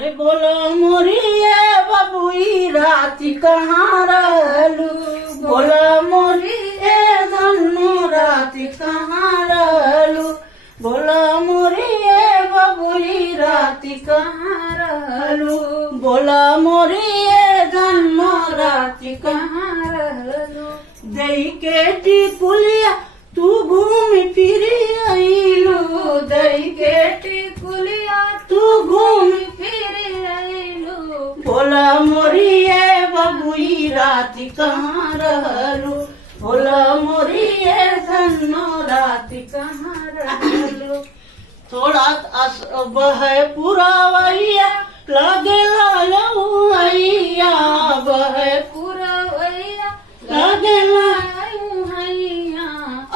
अरे बोलो मोरिए बबुई राती कहाँ रहलू, बोलो मोरिए धनु राती कहाँ रहलू, बोलो मोरिए बबुई राती कहाँ रहलू, बोलो मोरिए धनु राती कहाँ रहलू। दई के टिकुलिया तू घूम फिरी आइलू, दई के टिकुलिया तू घूम फिरी आइलू, बोला मोरिए बबुई राती कहाँ रहलू, बोला मोरिए धनो राती कहाँ रहलू। थोड़ा बहे पुरावैया लगे लाया बहे पुरावैया लगे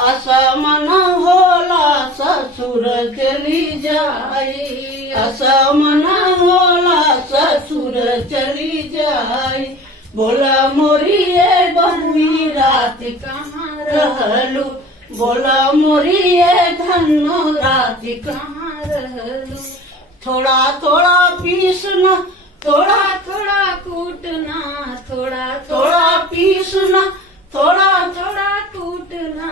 असमन होला ससुर चली जाई, असमन होला ससुर चली जाई, बोला मोरिए बबुई राती कहाँ रहलू, बोला मोरिए धनो राती कहाँ रहलू। थोड़ा थोड़ा पीसना थोड़ा थोड़ा कूटना, थोड़ा थोड़ा पीसना थोड़ा थोड़ा कूटना,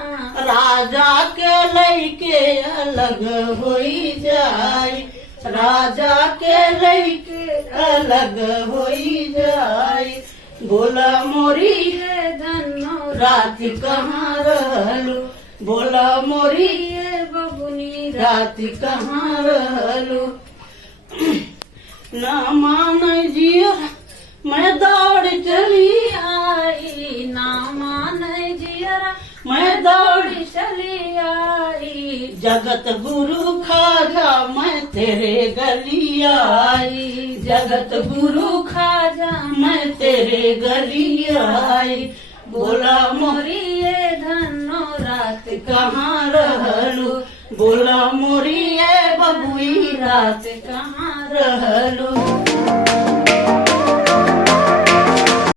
राजा के लइके अलग होई जाई, राजा के लइके अलग होई जाई, बोला मोरिए धनो राती कहाँ रहलू, बोला मोरिए बबुनी राती कहाँ रहलू। ना मान जिया मैं दौड़ चली आई, ना मान जिया मैं दौड़ चली आई, जगत गुरु खाजा मैं तेरे गली आई, जगत गुरु खाजा मैं तेरे गली आई, बोला मोरिए धनो रात कहाँ रहलू, बोला मोरिए बबुई रात कहाँ रहलू।